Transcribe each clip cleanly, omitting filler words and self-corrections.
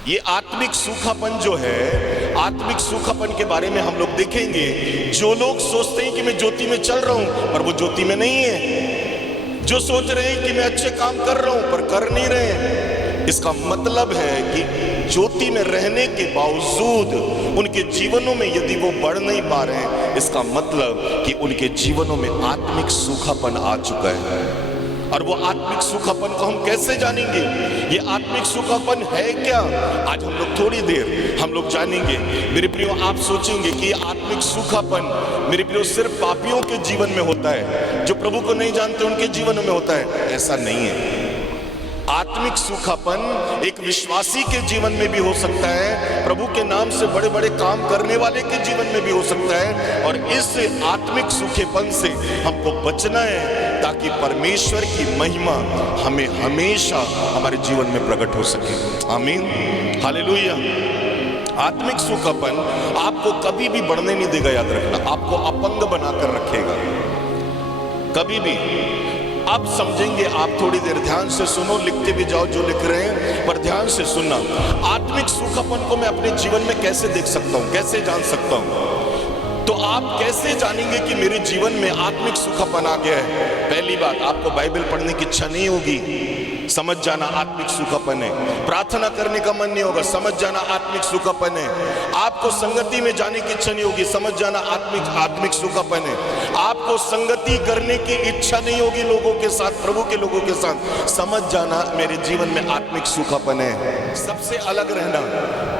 ये आत्मिक सूखापन जो है, आत्मिक सूखापन के बारे में हम लोग देखेंगे। जो लोग सोचते हैं कि मैं ज्योति में चल रहा हूं पर वो ज्योति में नहीं है, जो सोच रहे हैं कि मैं अच्छे काम कर रहा हूं पर कर नहीं रहे हैं, इसका मतलब है कि ज्योति में रहने के बावजूद उनके जीवनों में यदि वो बढ़ नहीं पा रहे हैं, इसका मतलब कि उनके जीवनों में आत्मिक सूखापन आ चुका है। और वो आत्मिक सूखापन को हम कैसे जानेंगे? ये आत्मिक सूखापन है क्या? आज हम लोग थोड़ी देर हम लोग जानेंगे। मेरे प्रियो, आप सोचेंगे कि ये आत्मिक सूखापन मेरे प्रियो सिर्फ पापियों के जीवन में होता है, जो प्रभु को नहीं जानते उनके जीवन में होता है। ऐसा नहीं है। आत्मिक सूखापन एक विश्वासी के जीवन में भी हो सकता है, प्रभु के नाम से बड़े बड़े काम करने वाले के जीवन में भी हो सकता है। और इस आत्मिक सूखेपन से हमको बचना है ताकि परमेश्वर की महिमा हमें हमेशा हमारे जीवन में प्रकट हो सके। आमीन, हालेलुया। आत्मिक सूखापन आपको कभी भी बढ़ने नहीं देगा, याद रखना। आपको अपंग बनाकर रखेगा कभी भी। आप समझेंगे, आप थोड़ी देर ध्यान से सुनो, लिखते भी जाओ जो लिख रहे हैं, पर ध्यान से सुनना। आत्मिक सूखापन को मैं अपने जीवन में कैसे देख सकता हूं, कैसे जान सकता हूं? तो आप कैसे जानेंगे कि मेरे जीवन में आत्मिक सूखापन आ गया है? पहली बात, आपको बाइबल पढ़ने की इच्छा नहीं होगी, समझ जाना आत्मिक सूखापन है। प्रार्थना करने का मन नहीं होगा, समझ जाना आत्मिक सूखापन है। आपको संगति में जाने की इच्छा नहीं होगी, समझ जाना आत्मिक सूखापन है। आपको संगति करने की इच्छा नहीं होगी लोगों के साथ, प्रभु के लोगों के साथ, समझ जाना मेरे जीवन में आत्मिक सूखापन है। सबसे अलग रहना,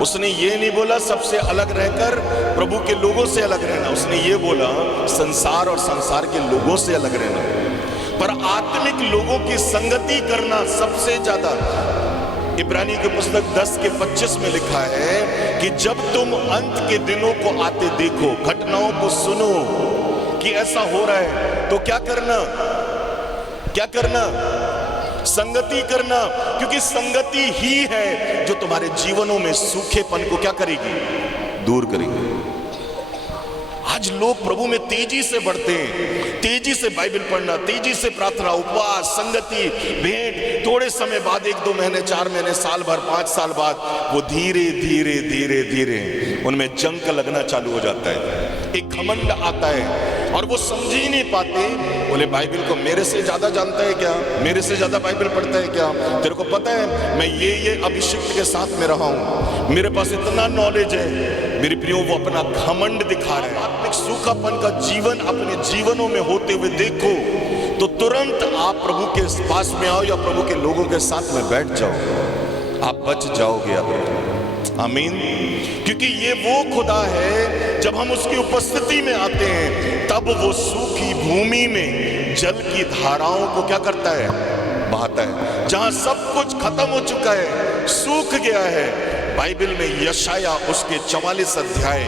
उसने ये नहीं बोला सबसे अलग रहकर प्रभु के लोगों से अलग रहना, उसने ये बोला संसार और संसार के लोगों से अलग रहना। पर आत्मिक लोगों की संगति करना सबसे ज्यादा, इब्रानी की पुस्तक 10 के 25 में लिखा है कि जब तुम अंत के दिनों को आते देखो, घटनाओं को सुनो कि ऐसा हो रहा है, तो क्या करना? क्या करना? संगति करना, क्योंकि संगति ही है जो तुम्हारे जीवनों में सूखेपन को क्या करेगी? दूर करेगी। आज लोग प्रभु में तेजी से बढ़ते हैं, तेजी से बाइबल पढ़ना, तेजी से प्रार्थना, उपवास, संगति, भेंट, थोड़े समय बाद 1-2 महीने, 4 महीने, साल भर, 5 साल बाद वो धीरे धीरे धीरे धीरे उनमें जंक लगना चालू हो जाता है, एक घमंड आता है और वो समझ ही नहीं पाते। बोले बाइबल को मेरे से ज्यादा जानता है क्या? मेरे से ज्यादा बाइबल पढ़ता है क्या? तेरे को पता है मैं ये अभिषेक के साथ में रहा हूं, मेरे पास इतना नॉलेज है। मेरे प्रियो, वो अपना घमंड दिखा रहे हैं। आत्मिक सूखापन का जीवन अपने जीवनों में होते हुए देखो तो तुरंत आप प्रभु के पास में आओ या प्रभु के लोगों के साथ में बैठ जाओ, आप बच जाओगे। आमीन। क्योंकि ये वो खुदा है, जब हम उसकी उपस्थिति में आते हैं तब वो सूखी भूमि में जल की धाराओं को क्या करता है? बहाता है। जहां सब कुछ खत्म हो चुका है, सूख गया है, बाइबल में यशाया उसके 44 अध्याय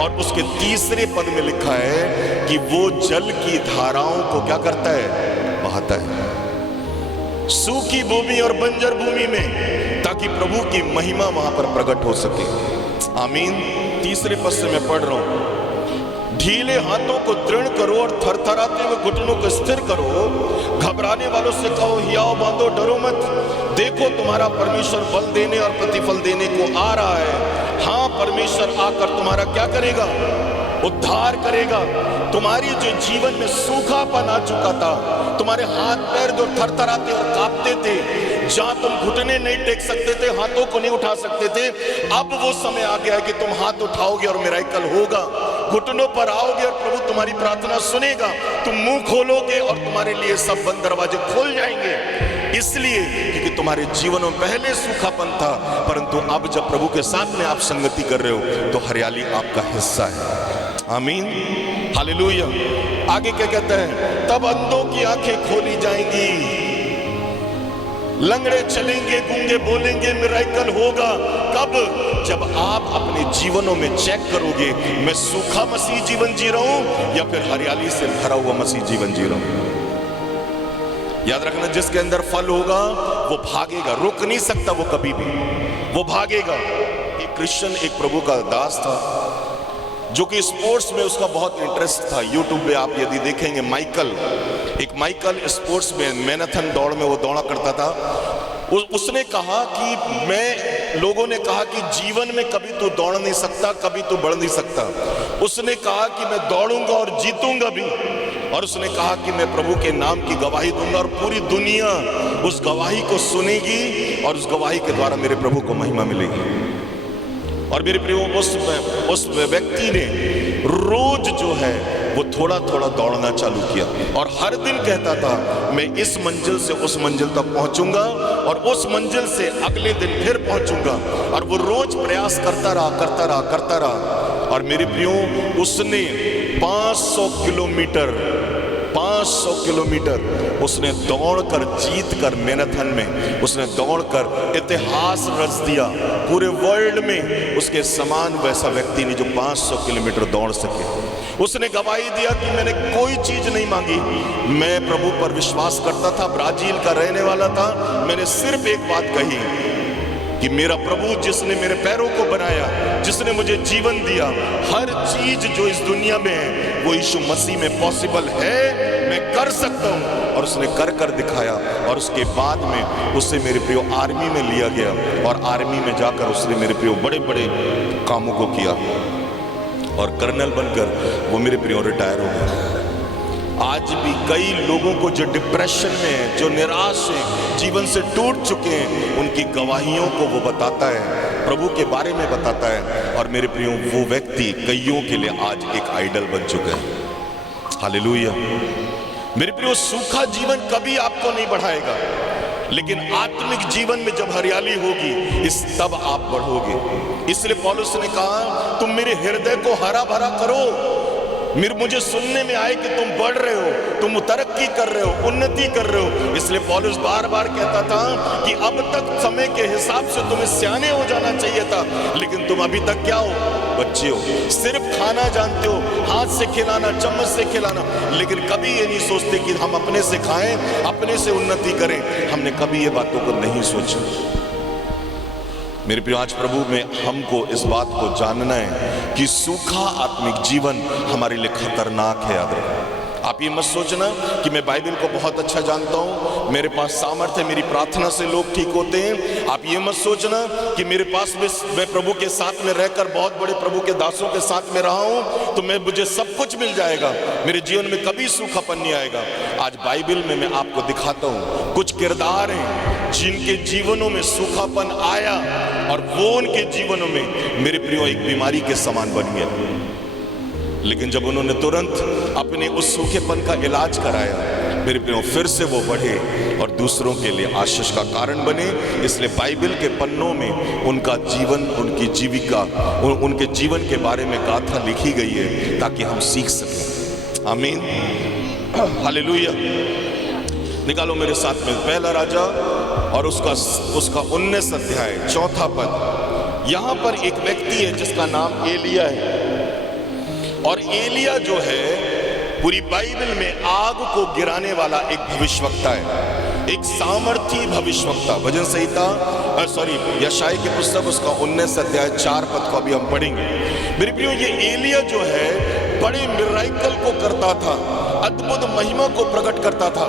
और उसके 3 पद में लिखा है कि वो जल की धाराओं को क्या करता है? बहाता है सूखी भूमि और बंजर भूमि में, ताकि प्रभु की महिमा वहां पर प्रकट हो सके। आमीन। 3 पद से मैं पढ़ रहा हूं। ढीले हाथों को दृढ़ करो और थरथराते हुए घुटनों को स्थिर करो। घबराने वालों से कहो हियाव बांधो, डरो मत, देखो तुम्हारा परमेश्वर बल देने और प्रतिफल देने को आ रहा है। हाँ, परमेश्वर आकर तुम्हारा क्या करेगा? उद्धार करेगा। तुम्हारी जो जीवन में सूखापन आ चुका था, तुम्हारे हाथ पैर जो थरथराते और कांपते थे, जहां तुम घुटने नहीं टेक सकते थे, हाथों को नहीं उठा सकते थे, अब वो समय आ गया है कि तुम हाथ उठाओगे और मिराकल होगा। घुटनों पर आओगे और प्रभु तुम्हारी प्रार्थना सुनेगा। तुम मुंह खोलोगे और तुम्हारे लिए सब बंद दरवाजे खोल जाएंगे। इसलिए क्योंकि तुम्हारे जीवन में पहले सूखापन था, परंतु अब जब प्रभु के साथ में आप संगति कर रहे हो तो हरियाली आपका हिस्सा है। आमीन, हालेलुया। आगे क्या कहता है? तब अंधों की आंखें खोली जाएंगी, लंगड़े चलेंगे, गूंगे बोलेंगे, मिराकल होगा। कब? जब आप अपने जीवनों में चेक करोगे, मैं सूखा मसीह जीवन जी रहा हूं या फिर हरियाली से भरा हुआ मसीह जीवन जी रहा हूं। याद रखना, जिसके अंदर फल होगा वो भागेगा, रुक नहीं सकता वो कभी भी, वो भागेगा। एक क्रिश्चियन, एक प्रभु का दास था जो कि स्पोर्ट्स में उसका बहुत इंटरेस्ट था। यूट्यूब पे आप यदि देखेंगे, माइकल स्पोर्ट्स में मैराथन दौड़ में वो दौड़ा करता था। उसने कहा कि मैं लोगों ने कहा कि जीवन में कभी तू दौड़ नहीं सकता, कभी तू बढ़ नहीं सकता। उसने कहा कि मैं दौड़ूंगा और जीतूंगा भी, और उसने कहा कि मैं प्रभु के नाम की गवाही दूंगा और पूरी दुनिया उस गवाही को सुनेगी और उस गवाही के द्वारा मेरे प्रभु को महिमा मिलेगी। और मेरे प्रियो, उस व्यक्ति ने रोज जो है वो थोड़ा थोड़ा दौड़ना चालू किया और हर दिन कहता था मैं इस मंजिल से उस मंजिल तक पहुंचूंगा और उस मंजिल से अगले दिन फिर पहुंचूंगा। और वो रोज प्रयास करता रहा। और मेरे प्रियो, उसने 500 किलोमीटर उसने दौड़कर, जीत कर, मैराथन में उसने दौड़कर इतिहास रच दिया। पूरे वर्ल्ड में उसके समान वैसा व्यक्ति नहीं जो 500 किलोमीटर दौड़ सके। उसने गवाही दिया कि मैंने कोई चीज नहीं मांगी, मैं प्रभु पर विश्वास करता था, ब्राजील का रहने वाला था। मैंने सिर्फ एक बात कही कि मेरा प्रभु जिसने मेरे पैरों को बनाया, जिसने मुझे जीवन दिया, हर चीज जो इस दुनिया में है वो यीशु मसीह में पॉसिबल है, मैं कर सकता हूं। और उसने कर दिखाया। और उसके बाद में उससे मेरे प्रियो आर्मी में लिया गया और आर्मी में जाकर उसने मेरे प्रियो बड़े बड़े कामों को किया और कर्नल बनकर वो मेरे प्रियो रिटायर हो गए। आज भी कई लोगों को जो डिप्रेशन में है, जो निराश है, जीवन से टूट चुके हैं, उनकी गवाहियों को वो बताता है, प्रभु के बारे में बताता है। और मेरे प्रियो, वो व्यक्ति कईयों के लिए आज एक आइडल बन चुका है। हालेलुया। मेरे प्रियो, सूखा जीवन कभी आपको नहीं बढ़ाएगा, लेकिन आत्मिक जीवन में जब हरियाली होगी तब आप बढ़ोगे। इसलिए पौलुस ने कहा तुम मेरे हृदय को हरा भरा करो। मुझे सुनने में आए कि तुम बढ़ रहे हो, तुम तरक्की कर रहे हो, उन्नति कर रहे हो। इसलिए पौलुस बार बार कहता था कि अब तक समय के हिसाब से तुम्हें सियाने हो जाना चाहिए था, लेकिन तुम अभी तक क्या हो? बच्चे हो। सिर्फ खाना जानते हो, हाथ से खिलाना, चम्मच से खिलाना, लेकिन कभी ये नहीं सोचते कि हम अपने से खाएं, अपने से उन्नति करें। हमने कभी ये बातों को नहीं सोचा। मेरे प्रिय, आज प्रभु में हमको इस बात को जानना है कि सूखा आत्मिक जीवन हमारे लिए खतरनाक है। याद रखो, आप ये मत सोचना कि मैं बाइबल को बहुत अच्छा जानता हूँ, मेरे पास सामर्थ्य है, मेरी प्रार्थना से लोग ठीक होते हैं। आप ये मत सोचना कि मेरे पास मैं प्रभु के साथ में रहकर बहुत बड़े प्रभु के दासों के साथ में रहा हूँ तो मुझे सब कुछ मिल जाएगा, मेरे जीवन में कभी सूखापन नहीं आएगा। आज बाइबल में मैं आपको दिखाता हूँ कुछ किरदार हैं जिनके जीवनों में सूखापन आया और वो उनके जीवनों में मेरे प्रियो एक बीमारी के समान बन गया। लेकिन जब उन्होंने तुरंत अपने उस सूखेपन का इलाज कराया, मेरे प्रियो फिर से वो बढ़े और दूसरों के लिए आशीष का कारण बने। इसलिए बाइबल के पन्नों में उनका जीवन, उनकी जीविका, उनके जीवन के बारे में गाथा लिखी गई है ताकि हम सीख सकें। आमीन, हालेलुया। निकालो मेरे साथ में पहला राजा और उसका 19 अध्याय 4 पद। यहां पर एक व्यक्ति है जिसका नाम एलिया है। और एलिया जो है पूरी बाइबल में आग को गिराने वाला एक भविष्यवक्ता है, एक सामर्थी भविष्यवक्ता। भजन संहिता यशायाह की पुस्तक उसका 19 अध्याय 4 पद को अभी हम पढ़ेंगे। मेरे प्रियो, ये एलिया जो है बड़े मिराकल को करता था, अद्भुत महिमा को प्रकट करता था,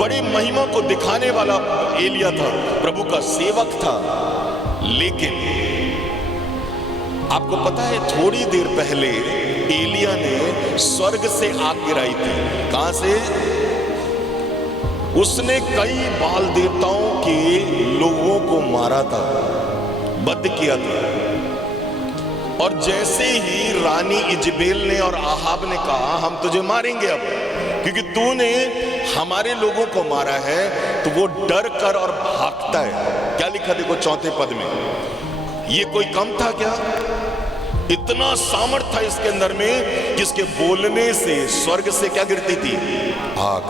बड़ी महिमा को दिखाने वाला एलिया था, प्रभु का सेवक था। लेकिन आपको पता है थोड़ी देर पहले एलिया ने स्वर्ग से आग गिराई थी। कहां से? उसने कई बाल देवताओं के लोगों को मारा था, वध किया था। और जैसे ही रानी इजबेल ने और आहाब ने कहा हम तुझे मारेंगे अब, क्योंकि तूने हमारे लोगों को मारा है, तो वो डर कर और भागता है। क्या लिखा देखो 4 पद में। ये कोई कम था क्या? इतना सामर्थ था इसके अंदर में कि इसके बोलने से स्वर्ग से क्या गिरती थी? आग।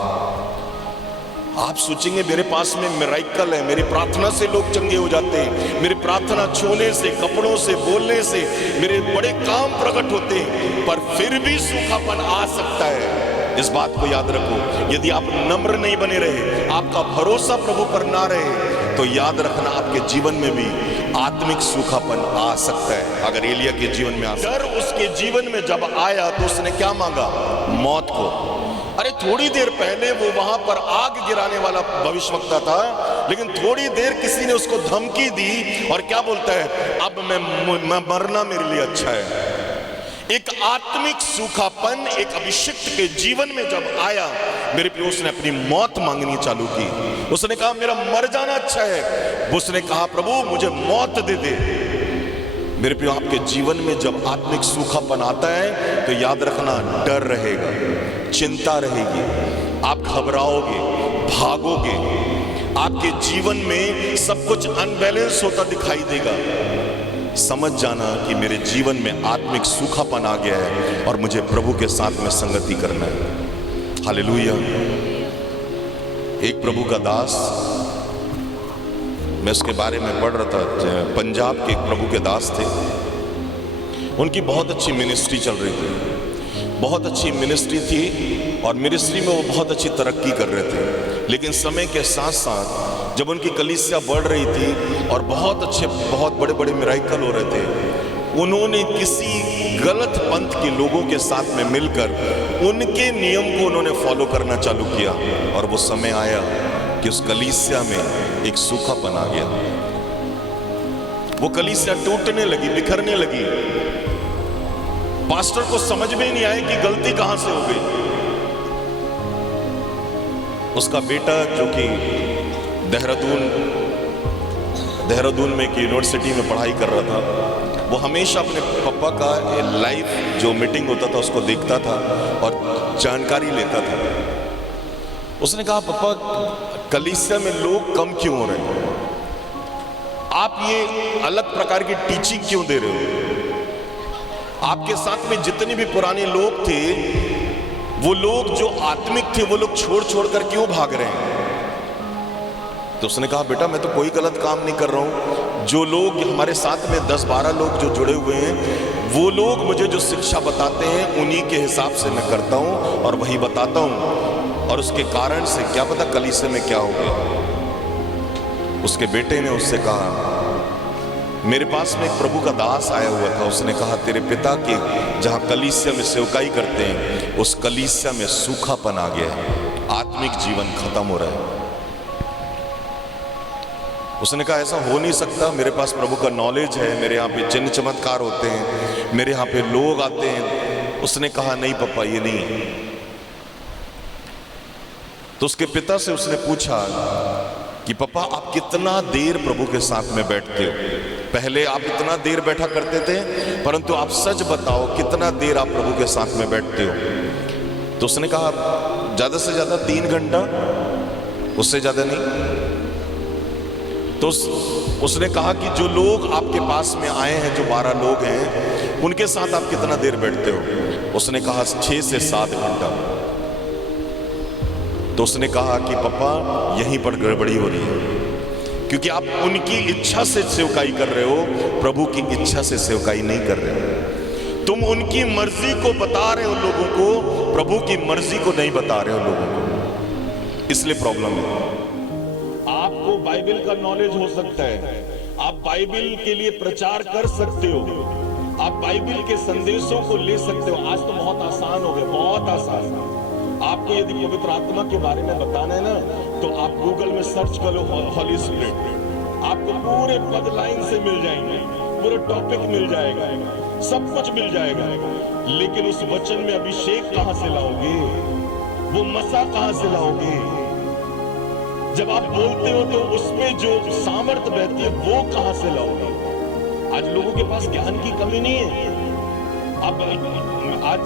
आप सोचेंगे मेरे पास में मिराकल है, मेरी प्रार्थना से लोग चंगे हो जाते हैं, मेरी प्रार्थना छूने से, कपड़ों से, बोलने से मेरे बड़े काम प्रकट होते हैं, पर फिर भी सूखापन आ सकता है। इस बात को याद रखो। यदि आप नम्र नहीं बने रहे, आपका भरोसा प्रभु पर ना रहे, तो याद रखना आपके जीवन में भी आत्मिक सूखापन आ सकता है। अगर एलिया के जीवन में डर उसके जीवन में जब आया तो उसने क्या मांगा? मौत को। अरे थोड़ी देर पहले वो वहां पर आग गिराने वाला भविष्यवक्ता था, लेकिन थोड़ी देर किसी ने उसको धमकी दी और क्या बोलता है, अब मैं मरना मेरे लिए अच्छा है। एक आत्मिक सूखापन एक अभिषिक्त के जीवन में जब आया, मेरे प्रिय, उसने अपनी मौत मांगनी चालू की। उसने कहा मेरा मर जाना अच्छा है। उसने कहा प्रभु मुझे मौत दे दे। मेरे प्रिय, आपके जीवन में जब आत्मिक सूखापन आता है तो याद रखना, डर रहेगा, चिंता रहेगी, आप घबराओगे, भागोगे, आपके जीवन में सब कुछ अनबैलेंस होता दिखाई देगा। समझ जाना कि मेरे जीवन में आत्मिक सूखापन आ गया है और मुझे प्रभु के साथ में संगति करना है। हालेलुया। एक प्रभु का दास, मैं उसके बारे में पढ़ रहा था, पंजाब के एक प्रभु के दास थे। उनकी बहुत अच्छी मिनिस्ट्री चल रही थी, बहुत अच्छी मिनिस्ट्री थी और मिनिस्ट्री में वो बहुत अच्छी तरक्की कर रहे थे। लेकिन समय के साथ साथ जब उनकी कलीसिया बढ़ रही थी और बहुत बड़े बड़े मिराकल हो रहे थे, उन्होंने किसी गलत पंथ के लोगों के साथ में मिलकर उनके नियम को उन्होंने फॉलो करना चालू किया और वो समय आया कि उस कलीसिया में एक सूखापन आ गया। वो कलीसिया टूटने लगी, बिखरने लगी। पास्टर को समझ में नहीं आया कि गलती कहां से हो गई। उसका बेटा जो कि देहरादून में एक यूनिवर्सिटी में पढ़ाई कर रहा था, वो हमेशा अपने पापा का लाइव जो मीटिंग होता था उसको देखता था और जानकारी लेता था। उसने कहा पापा, कलीसिया में लोग कम क्यों हो रहे हैं? आप ये अलग प्रकार की टीचिंग क्यों दे रहे हो? आपके साथ में जितने भी पुराने लोग थे, वो लोग जो आत्मिक थे, वो लोग छोड़ कर क्यों भाग रहे हैं? तो उसने कहा बेटा, मैं तो कोई गलत काम नहीं कर रहा हूं। जो लोग हमारे साथ में 10-12 लोग जो जुड़े हुए हैं, वो लोग मुझे जो शिक्षा बताते हैं उन्हीं के हिसाब से मैं करता हूं और वही बताता हूं। और उसके कारण से क्या पता कलीसिया में क्या हो गया। उसके बेटे ने उससे कहा, मेरे पास में एक प्रभु का दास आया हुआ था, उसने कहा तेरे पिता के जहां कलीसिया में सेवकाई करते हैं, उस कलीसिया में सूखापन आ गया है, आत्मिक जीवन खत्म हो रहा है। उसने कहा ऐसा हो नहीं सकता, मेरे पास प्रभु का नॉलेज है, मेरे यहाँ पे चिन्ह चमत्कार होते हैं, मेरे यहाँ पे लोग आते हैं। उसने कहा नहीं पापा, ये नहीं है। तो उसके पिता से उसने पूछा कि पापा आप कितना देर प्रभु के साथ में बैठते हो? पहले आप इतना देर बैठा करते थे, परंतु आप सच बताओ कितना देर आप प्रभु के साथ में बैठते हो? तो उसने कहा ज्यादा से ज्यादा 3 घंटा, उससे ज्यादा नहीं। तो उसने कहा कि जो लोग आपके पास में आए हैं, जो 12 लोग हैं, उनके साथ आप कितना देर बैठते हो? उसने कहा 6 से 7 घंटा। तो उसने कहा कि पापा यहीं पर गड़बड़ी हो रही है, क्योंकि आप उनकी इच्छा से सेवकाई कर रहे हो, प्रभु की इच्छा से सेवकाई नहीं कर रहे हो। तुम उनकी मर्जी को बता रहे हो लोगों को, प्रभु की मर्जी को नहीं बता रहे हो लोगों को, इसलिए प्रॉब्लम है। आपको बाइबल का नॉलेज हो सकता है, आप बाइबल के लिए प्रचार कर सकते हो, आप बाइबल के संदेशों को ले सकते हो। आज तो बहुत आसान हो गया, बहुत आसान। आपको यदि पवित्र आत्मा के बारे में बताना है ना, तो आप गूगल में सर्च करो हॉली स्पिरिट, आपको पूरे पद लाइन से मिल जाएंगे, पूरे टॉपिक मिल जाएगा, सब कुछ मिल जाएगा। लेकिन उस वचन में अभिषेक कहां से लाओगे? वो मसा कहां से लाओगे? जब आप बोलते हो तो उसमें जो सामर्थ बहती है वो कहां से लाओगे? आज लोगों के पास ज्ञान की कमी नहीं है। अब आज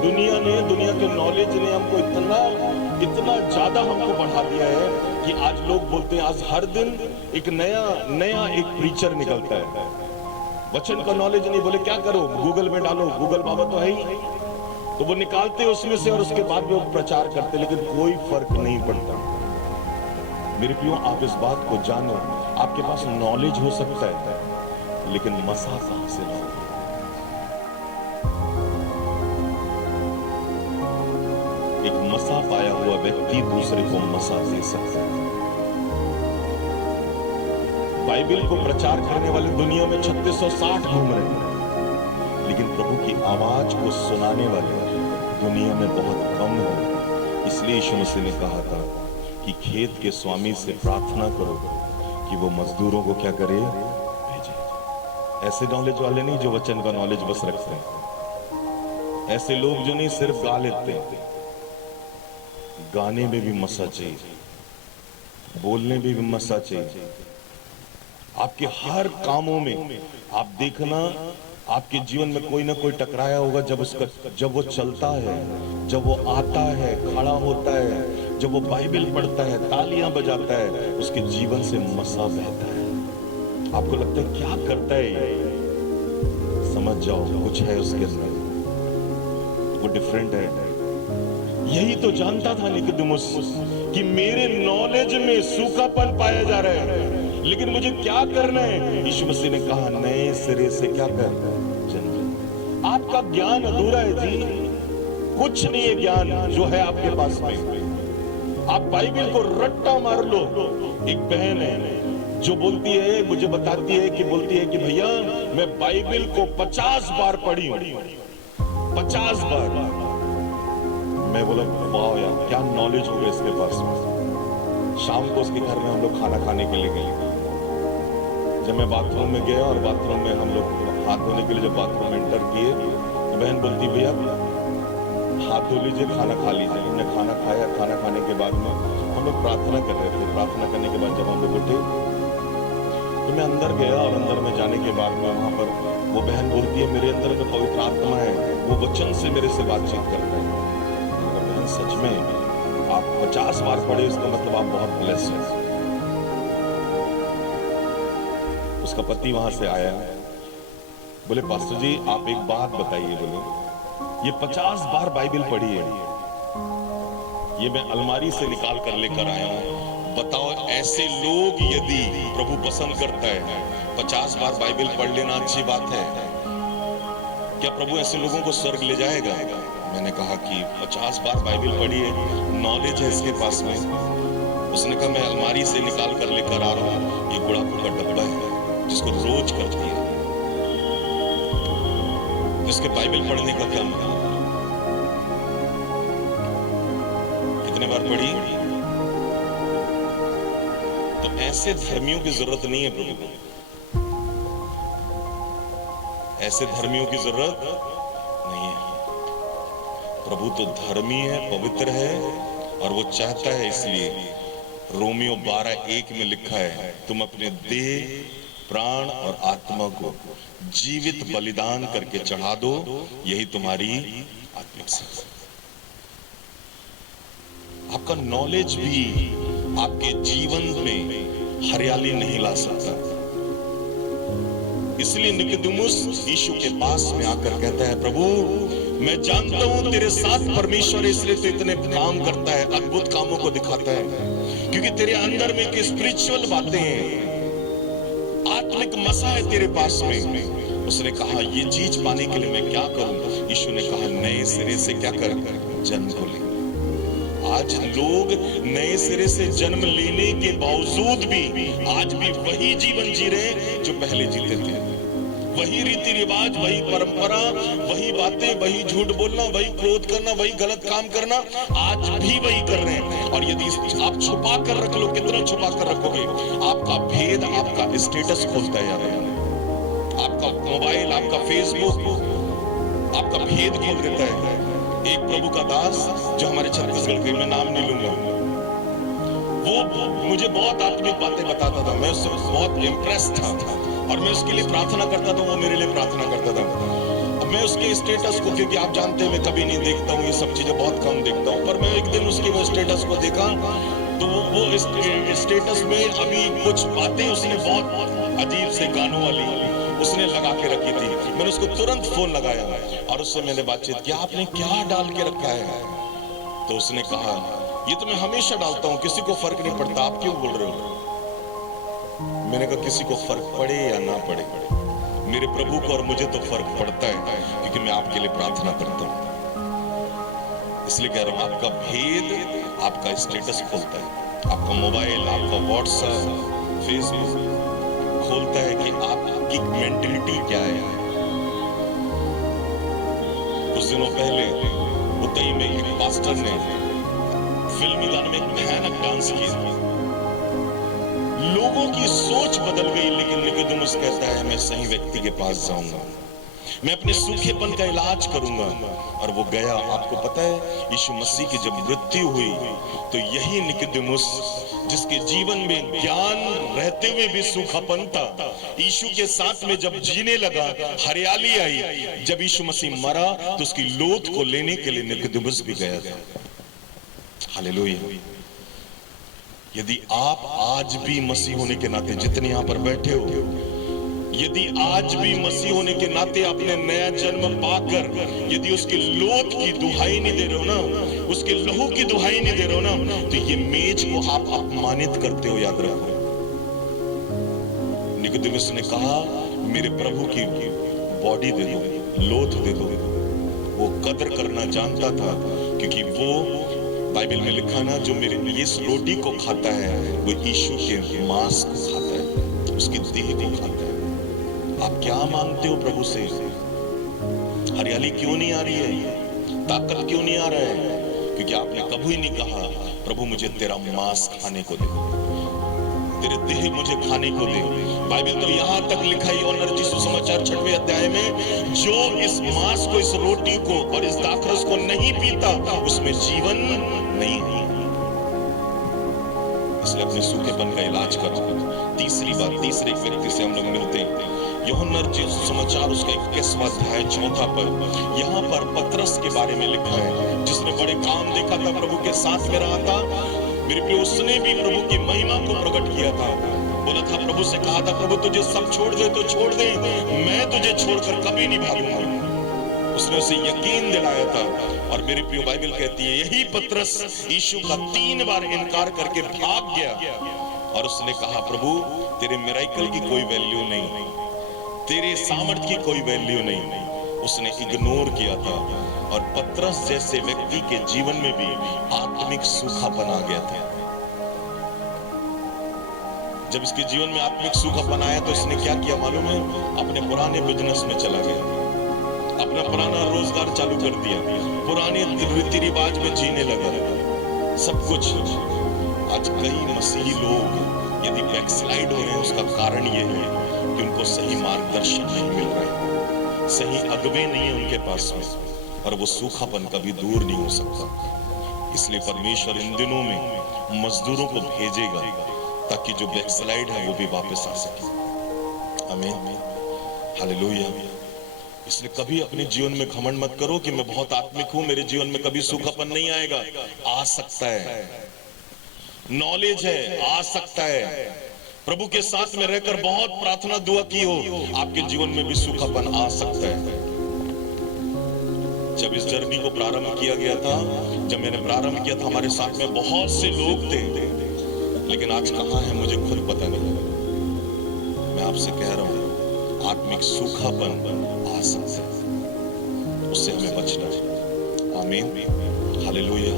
दुनिया के नॉलेज ने हमको इतना ज्यादा हमको बढ़ा दिया है कि आज लोग बोलते हैं, आज हर दिन एक नया एक प्रीचर निकलता है, वचन का नॉलेज नहीं, बोले क्या करो, गूगल में डालो, गूगल बाबा तो है ही, तो वो निकालते हैं उसमें से और उसके बाद में वो प्रचार करते, लेकिन कोई फर्क नहीं पड़ता। मेरे प्रियो, आप इस बात को जानो, आपके पास नॉलेज हो सकता है, लेकिन मसा कहां से लाओगे? एक मसा पाया हुआ व्यक्ति दूसरे को मसा दे सकता है। बाइबल को प्रचार करने वाले दुनिया में 3660 घूम रहे हैं, लेकिन प्रभु की आवाज को सुनाने वाले दुनिया में बहुत कम हैं। इसलिए यीशु मसीह ने कहा था कि खेत के स्वामी से प्रार्थना करो कि वो मजदूरों को क्या करे, भेजे। ऐसे नॉलेज वाले नहीं जो वचन का नॉलेज बस रखते हैं, ऐसे लोग जो नहीं सिर्फ गा लेते हैं। गाने में भी मसा चाहिए, बोलने में भी मसा चाहिए। आपके हर कामों में आप देखना, आपके जीवन में कोई ना कोई टकराया होगा। जब वो चलता है, जब वो आता है, खड़ा होता है, जब वो बाइबल पढ़ता है, तालियां बजाता है, उसके जीवन से मसा बहता है। आपको लगता है क्या करता है ये? समझ जाओ कुछ है उसके अंदर, वो डिफरेंट है। यही तो जानता था निकोदेमुस कि मेरे नॉलेज में सूखापन पाया जा रहा है, लेकिन मुझे क्या करना है? यीशु मसीह ने कहा नए सिरे से क्या कर, जन्म। आपका ज्ञान अधूरा है जी, कुछ नहीं है ज्ञान जो है आपके पास में। आप बाइबल को रट्टा मार लो। एक बहन है जो बोलती है, मुझे बताती है कि बोलती है कि भैया मैं बाइबल को 50 बार पढ़ी हूं, 50 बार। मैं बोला वाह यार क्या नॉलेज हो गया इसके पास में। शाम को उसके घर में हम लोग खाना खाने के लिए गए। जब मैं बाथरूम में गया और बाथरूम में हम लोग हाथ धोने के लिए जब बाथरूम में एंटर किए तो बहन बोलती भैया हाथ धो लीजिए, खाना खा लीजिए। हमने खाना खाया, खाना खाने के बाद में हम लोग प्रार्थना कर रहे थे। प्रार्थना करने के बाद जब हम लोग उठे तो मैं अंदर गया और अंदर में जाने के बाद में वहां पर वो बहन बोलती है मेरे अंदर में पवित्र आत्मा है, वो वचन से मेरे से बातचीत करता है। सच में आप 50 बार पढ़े इसका मतलब आप बहुत ब्लेस हैं। उसका पति वहां से आया, बोले पास्टर जी आप एक बात बताइए। बोले ये 50 बार बाइबल पढ़ी है, ये मैं अलमारी से निकाल कर लेकर आया हूं। बताओ ऐसे लोग यदि प्रभु पसंद करता है, 50 बार बाइबल पढ़ लेना अच्छी बात है क्या? प्रभु ऐसे लोगों को स्वर्ग ले जाएगा? मैंने कहा कि 50 बार बाइबल पढ़ी है, नॉलेज है इसके पास में। उसने कहा मैं अलमारी से निकाल कर लेकर आ रहा हूं, ये गुड़ाखू का डब्बा है जिसको रोज करती है। इसके बाइबल पढ़ने का क्या मतलब? कितने बार पढ़ी? तो ऐसे धर्मियों की जरूरत नहीं है प्रभु को, ऐसे धर्मियों की जरूरत नहीं है। प्रभु तो धर्मी है, पवित्र है और वो चाहता है। इसलिए रोमियो 12:1 में लिखा है तुम अपने देह, प्राण और आत्मा को जीवित बलिदान करके चढ़ा दो, यही तुम्हारी आत्मिक सेवा। आपका नॉलेज भी आपके जीवन में हरियाली नहीं ला सकता। इसलिए निकोदेमुस यीशु के पास में आकर कहता है प्रभु मैं जानता हूं तेरे साथ परमेश्वर इसलिए तो इतने काम करता है, अद्भुत कामों को दिखाता है, क्योंकि तेरे अंदर में एक स्पिरिचुअल बातें हैं, आत्मिक मसा है तेरे पास में। उसने कहा ये चीज पाने के लिए मैं क्या करूं? यीशु ने कहा नए सिरे से क्या कर, जन्म को ले। आज लोग नए सिरे से जन्म लेने के बावजूद भी आज भी वही जीवन जी रहे हैं जो पहले जीते थे। वही रीति रिवाज, वही परंपरा, वही बातें, वही झूठ बोलना, वही क्रोध करना, वही गलत काम करना, आज भी वही कर रहे हैं। और यदि आप छुपा कर रख लो, कितना छुपा कर रखोगे? आपका भेद, आपका स्टेटस खोलता है यार, आपका मोबाइल, आपका फेसबुक आपका भेद खोल देता है। एक प्रभु का दास जो हमारे छत्तीसगढ़ के, मैं नाम नहीं लूंगा, वो मुझे बहुत आत्मिक बातें बताता था, मैं उससे बहुत इम्प्रेस था और मैं उसके लिए प्रार्थना करता था, वो मेरे लिए प्रार्थना करता था। अब मैं उसके स्टेटस को, क्योंकि आप जानते हैं मैं कभी नहीं देखता हूँ ये सब चीजें, बहुत कम देखता हूँ, पर मैं एक दिन उसके वो स्टेटस को देखा तो वो स्टेटस में अभी कुछ बातें उसने बहुत अजीब से गानों वाली उसने लगा के रखी थी। मैंने उसको तुरंत फोन लगाया और उससे मैंने बातचीत किया, आपने क्या डाल के रखा है? तो उसने कहा ये तो मैं हमेशा डालता हूँ, किसी को फर्क नहीं पड़ता, आप क्यों बोल रहे हो? मैंने कहा किसी को फर्क पड़े या ना पड़े, मेरे प्रभु को और मुझे तो फर्क पड़ता है, क्योंकि मैं आपके लिए प्रार्थना करता हूँ। इसलिए कह रहा हूँ आपका भेद आपका स्टेटस खोलता है, आपका मोबाइल, आपका व्हाट्सएप, फेसबुक खोलता है कि आपकी मेंटलिटी क्या है। कुछ दिनों पहले उतई में एक पास्टर ने फिल्मी गाने में एक भयानक डांस किया, लोगों की सोच बदल गई, लेकिन निकोदेमुस कहता है मैं सही व्यक्ति के पास जाऊंगा, मैं अपने सूखेपन का इलाज करूंगा। और वो गया। आपको पता है यीशु मसीह की जब मृत्यु हुई तो यही निकोदेमुस, जिसके जीवन में ज्ञान रहते हुए भी सूखापन था, यीशु के साथ में जब जीने लगा हरियाली आई। जब यीशु मसीह मरा तो उसकी लोथ को लेने के लिए निकोदेमुस भी गया था। हालेलुया। यदि आप आज भी मसीह होने के नाते, जितने यहां पर बैठे हो, यदि आज भी मसीह होने के नाते आपने नया जन्म पाकर यदि उसके लोथ की दुहाई नहीं दे रहे हो ना, उसके लहू की दुहाई नहीं दे रहे हो ना, तो ये मेज को आप अपमानित करते हो, याद रखो। निकोदेमुस ने कहा मेरे प्रभु की बॉडी दे दो, लोथ दे दो। वो कदर करना जानता था, क्योंकि वो बाइबल में लिखा ना, जो मेरे इस रोटी को खाता है वो यीशु के मांस को खाता है, उसकी देह को खाता है। आप क्या मांगते हो प्रभु से? हरियाली क्यों नहीं आ रही है? ताकत क्यों नहीं आ रहा है? क्योंकि आपने कभी नहीं कहा प्रभु मुझे तेरा मांस खाने को दे, तेरे देह मुझे खाने को दे। बाइबल तो यहां तक लिखा है यूहन्ना सुसमाचार 6वें अध्याय में, जो इस मांस को, इस रोटी को और इस दाखरस को नहीं पीता उसमें जीवन नहीं है। इसलिए अपने सूखेपन का इलाज कर। तीसरी बात, तीसरे व्यक्ति से हम लोग मिलते हैं यूहन्ना सुसमाचार उसका 21वां अध्याय 4 पद। यहाँ पर पतरस के बारे में लिखा है, जिसने बड़े काम देखा था, प्रभु के साथ में रहा था। मेरे प्रिय, उसने भी प्रभु की महिमा को प्रकट किया था। बोला था, प्रभु से कहा था, प्रभु तुझे सब छोड़ दे तो छोड़ दे, मैं तुझे छोड़कर कभी नहीं भागूंगा। उसने उसे यकीन दिलाया था। और मेरे प्रिय, बाइबल कहती है यही पतरस यीशु का 3 बार इनकार करके भाग गया। और उसने कहा, प्रभु तेरे मिरेकल की कोई वैल्यू नहीं, तेरे सामर्थ की कोई वैल्यू नहीं। उसने इग्नोर किया था। और पतरस जैसे व्यक्ति के जीवन में भी आत्मिक सूखापन आ गया था। जब इसके जीवन में आत्मिक सूखापन आया तो इसने क्या किया मालूम है? अपने पुराने बिजनेस में चला गया, अपना पुराना रोजगार चालू कर दिया, पुराने रीति रिवाज में जीने लगा, सब कुछ। आज कई मसीही लोग यदि बैकस्लाइड हो रहे हैं, उसका कारण यह है कि उनको सही मार्गदर्शन नहीं मिल रहा है, सही अगवे नहीं है उनके पास में, और वो सूखापन कभी दूर नहीं हो सकता। इसलिए परमेश्वर इन दिनों में मजदूरों को भेजेगा ताकि जो बैकस्लाइड है वो भी वापस आ सके। आमीन, हालेलुया। इसलिए कभी अपने जीवन में घमंड मत करो कि मैं बहुत आत्मिक हूं, मेरे जीवन में कभी सूखापन नहीं आएगा। आ सकता है, नॉलेज है, आ सकता है। प्रभु के साथ में रहकर बहुत प्रार्थना दुआ की हो, आपके जीवन में भी सूखापन आ सकता है। जब इस जर्नी को प्रारंभ किया गया था, जब मैंने प्रारंभ किया था, हमारे साथ में बहुत से लोग थे, लेकिन आज कहां है मुझे खुद पता नहीं। मैं आपसे कह रहा हूं, आत्मिक सूखापन आ सकता है, उससे हमें बचना है। आमीन, हालेलुया।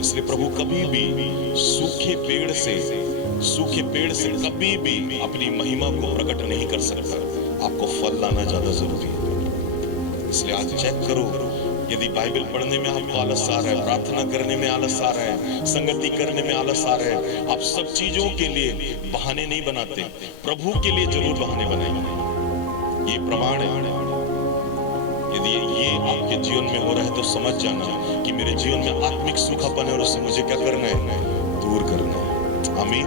इसलिए प्रभु कभी भी सूखे पेड़ से कभी भी अपनी महिमा को प्रकट नहीं कर सकता। आपको फल लाना ज्यादा जरूरी है। इसलिए आज चेक करो, यदि बाइबल पढ़ने में आपको आलस आ रहा है, प्रार्थना करने में आलस आ रहा है, संगति करने में आलस आ रहा है, आप सब चीजों के लिए बहाने नहीं बनाते, प्रभु के लिए जरूर बहाने बनाएंगे। ये प्रमाण है। यदि ये आपके जीवन में हो रहा है तो समझ जाना कि मेरे जीवन में आत्मिक सूखापन है और उससे मुझे क्या करना है? दूर करना है। आमीन।